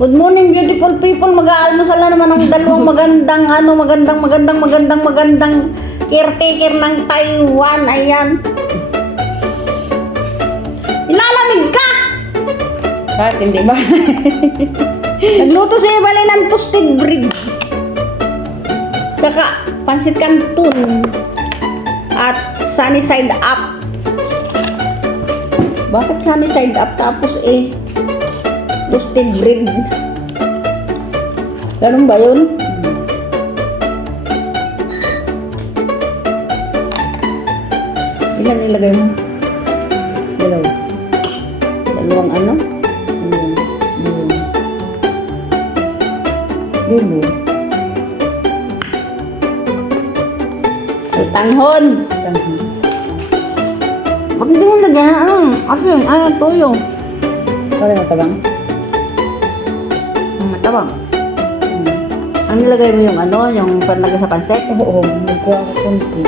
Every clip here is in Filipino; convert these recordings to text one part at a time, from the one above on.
Good morning, beautiful people. Mag-aalmusal na naman ang dalawang magandang caretaker ng Taiwan. Ayan. Ilalamig ka! Bakit hindi ba? Nagluto si Evelyn ng toasted bread. Tsaka pansit canton. At sunny side up. Bakit sunny side up? Tapos toasted bread. Ganun ba yun? Ilan nilagay mo? Dalawang ano? Yun. Tanghon. Bakit hindi mo lagyan? Asin? Toyo. Wala matabang? Matabang. Ang nilagay mo yung panlagay sa pansit? Oo, nagkuha ko konti.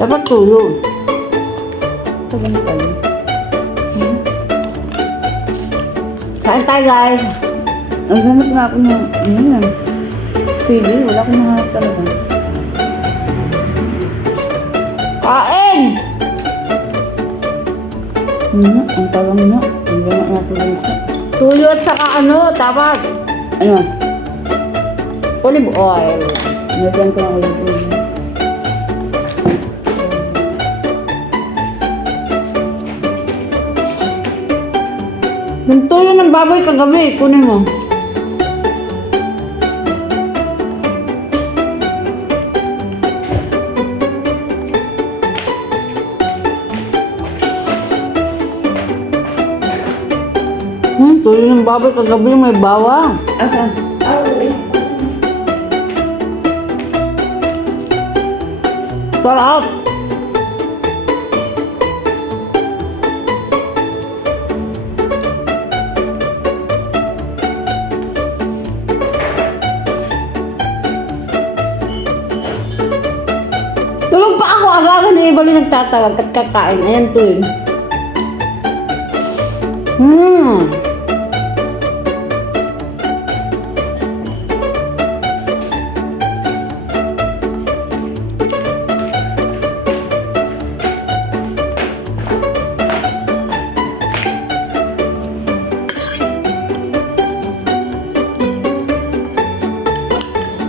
Dapat tuyo. Ito ganun pala. Kain tayo, guys. Ang gamit nga ako ng, sige, wala akong nahanap talaga. Kain! Ang tawang nyo. Ang gamit natin dito. Tuyo at saka dapat Ano? olive oil. Nilagyan ko ng ulit yun. Yung tuyo ng baboy kagabi, kunin mo. Tuyo ng baboy kagabi may bawang. Asan? Sarap. Tulog pa ako, agaran ni Evelyn nagtatawag at kakain. Ayan to yun.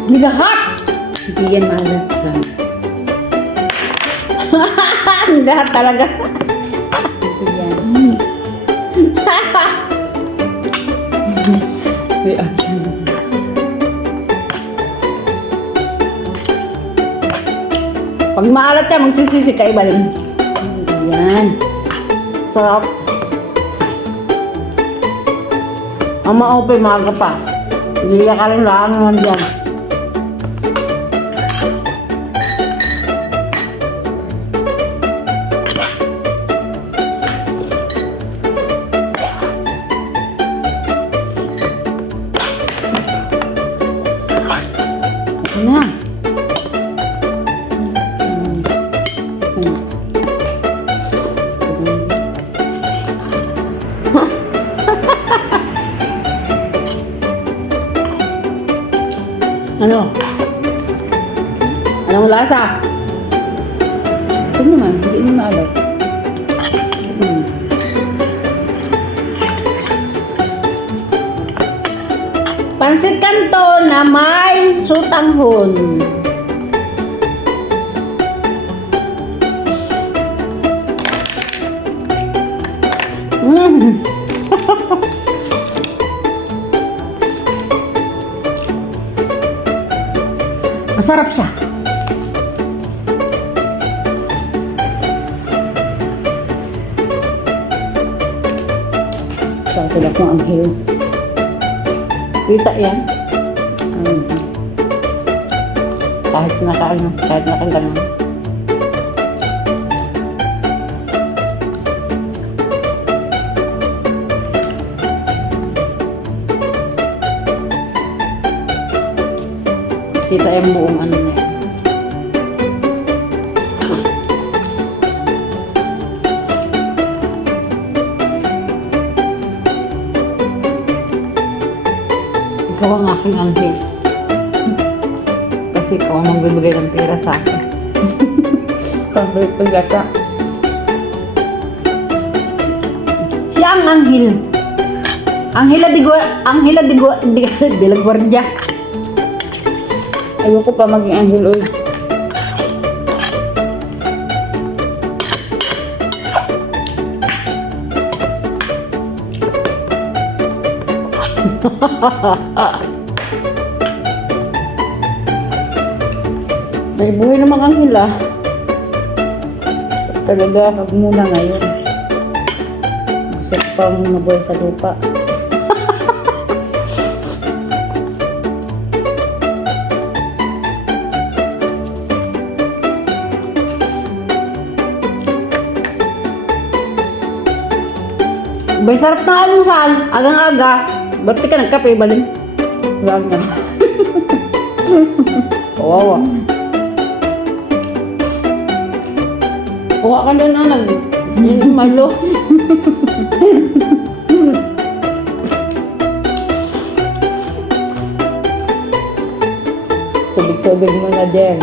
Nilahat! Hindi yan maalat ka. Nilahat talaga. Hindi yan. Reaction. Pag maalat yan, magsisisi ka Evelyn. Yan. Sarap. Ang ma-open, maaga pa. Hindi ka rin lang naman dyan. Ito na. Ano? Anong lasa? Ito naman, hindi naman maalat. Pansit canton na may sutanghon. Masarap siya. Tulad ng anghel. Kita yan. Kahit nakagano'n. Kita yung buong ano na yan. Ikaw ang aking anghel. Kasi ikaw ang magbibigay ng pera sa akin. Pambalik ko yata. Siya ang anghel. Anghela de la Guardia. Ayoko pa maging anghel oy. May buhay namang anghel ah. Talaga, wag muna ngayon. Masarap pa mo mabuhay sa lupa. Bay, sarap na almusal. Agang-aga. Ba't di ka nagkape, Balin? Wag na. Kawawa. Kuha ka doon, anak. Yan yung malo. Tubig-tubig mo na din.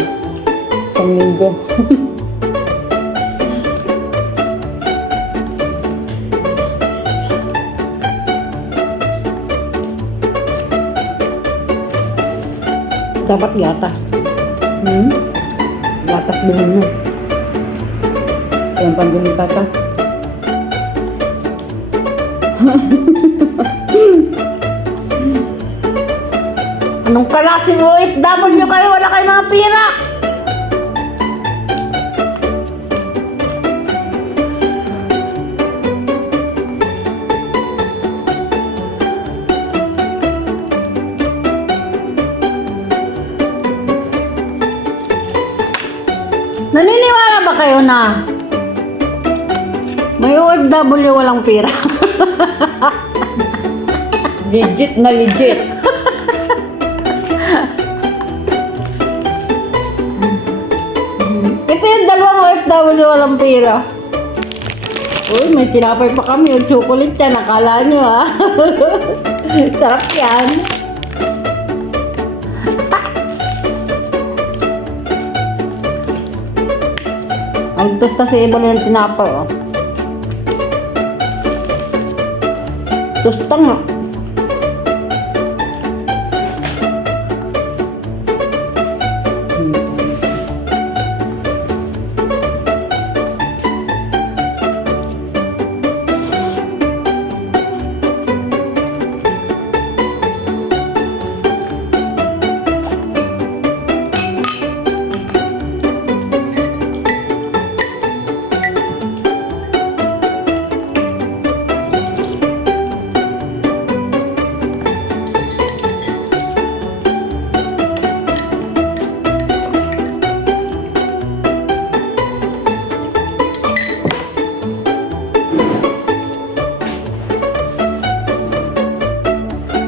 Isang linggo. Dapat gatas. Hmm? Gatas bilhin mo. Yung pambili ka ta. Anong klaseng OFW kayo? Wala kayo mga pira. Naniniwala ba kayo na may OFW walang pira? Legit na legit. Ito yung dalawang OFW walang pira. Uy, may tinapay pa kami. Yung chocolate yan. Akala nyo ah. Sarap yan. Ang tosta si Iba yung tinapay oh. Tosta nga.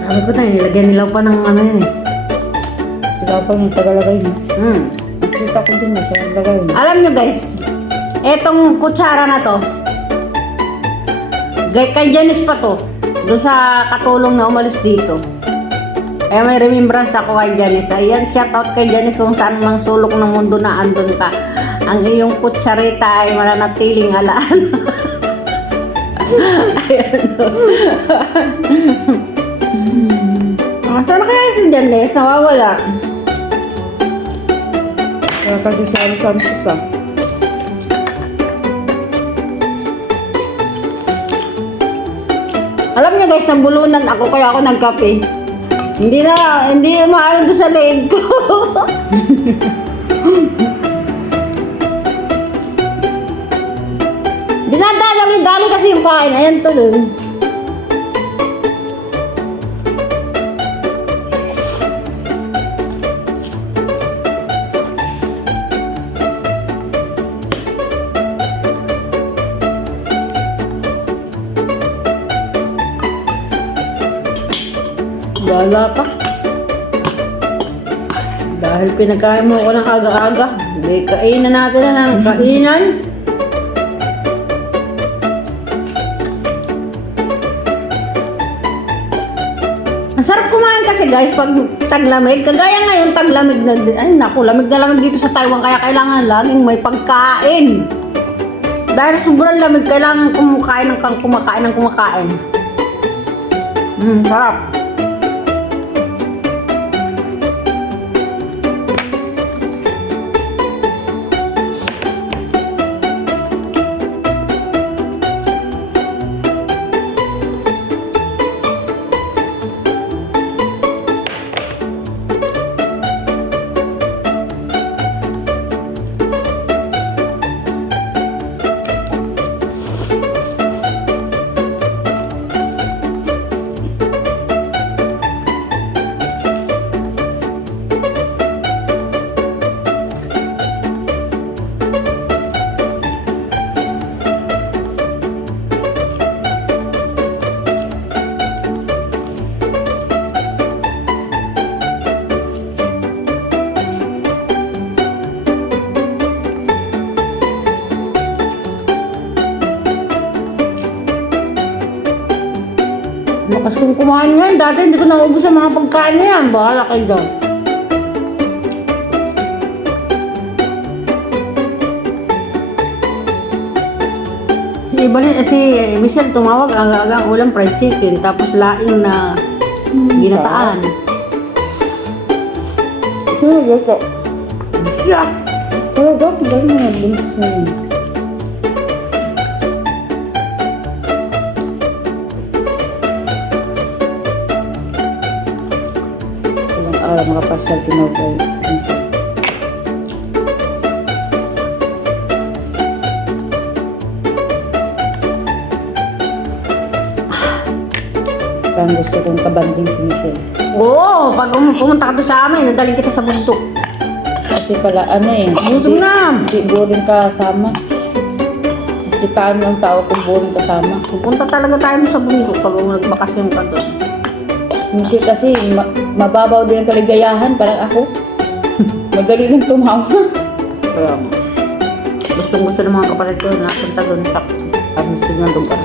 Sabi ko na, nilagyan nila pa ng ano yun eh. Ikaw pa yung tagalagay mo. Nakita ko din na siya naglagay mo. Alam nyo guys, etong kutsara na to, kay Janice pa to, doon sa katulong na umalis dito. Kaya may remembrance ako kay Janice. Ayan, shout out kay Janice kung saan mang sulok ng mundo na andun ka. Ang iyong kutsarita ay mananatiling alaan. Ayan. Saan kaya si Janice? Nawawala. Kaya kasi siya ang santos ah. Alam niyo guys, nabulunan ako kaya ako nagkape. Hindi maayon doon sa leg ko. Dinadali kasi yung kain. Ayan tuloy. Gala pa. Dahil pinagkain mo ko ng aga-aga, hindi kainan natin na ng kainan. Ang sarap kumain kasi guys pag taglamig. Kagaya ngayon taglamig na. Ay naku, lamig na lamig dito sa Taiwan kaya kailangan laging may pagkain. Dahil sobrang lamig, kailangan kumakain ng kumakain. Sarap. Lakas kong kumain ngayon. Dati hindi ko naubos ang mga pagkain na yan. Bahala kayo dyan. Si Michelle tumawag ang ulam fried chicken. Tapos laing na ginataan. Sino dito? Siya. Kaya daw, ganyan na bilis na yun. Ilang araw makapasal tinawag. Parang gusto kong kabanding si Michelle. Oo, pag pumunta ka doon sa amin, nadaling kita sa bundok. Kasi pala ano eh. Gutom na. Hindi boring kasama. Kasi paano ang tao kung boring kasama? Pupunta talaga tayo sa bundok pag nagbakasyon ka doon. Michelle kasi mababaw din ang kaligayahan. Parang ako. Madali lang tumawa. Kaya gusto ng mga kapatid ko na punta doon sa signal doon ka.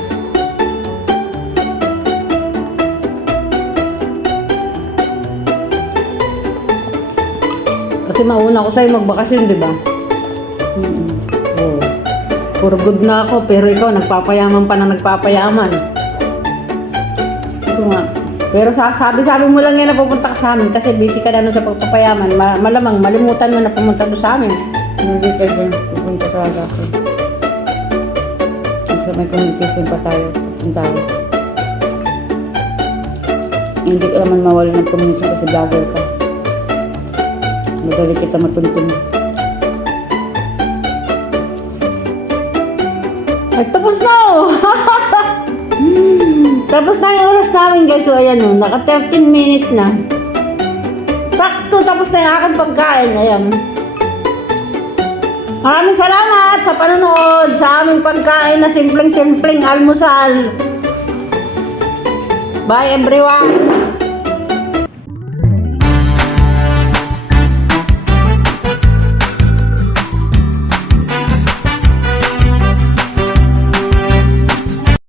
Kasi mauna ko sa'yo magbakasyon, di ba? Oo. Puro good na ako, pero ikaw nagpapayaman pa na nagpapayaman. Ito nga. Pero sabi mo lang yan na pupunta ka sa amin kasi busy ka na nun sa pagpapayaman. Malamang malimutan mo na pumunta doon sa amin. Hindi ka din. Pupunta talaga ako. Kasi may communication pa tayo. Tayo. Hindi ka naman mawala ng communication kasi vlogger ka. Madali kita matuntun. Ay, tapos na oh! Tapos na yung oras namin guys. So ayan oh, naka 13 minutes na. Sakto, tapos na yung aking pagkain. Ayan. Maraming salamat sa panonood sa aming pagkain na simpleng almusal. Bye everyone!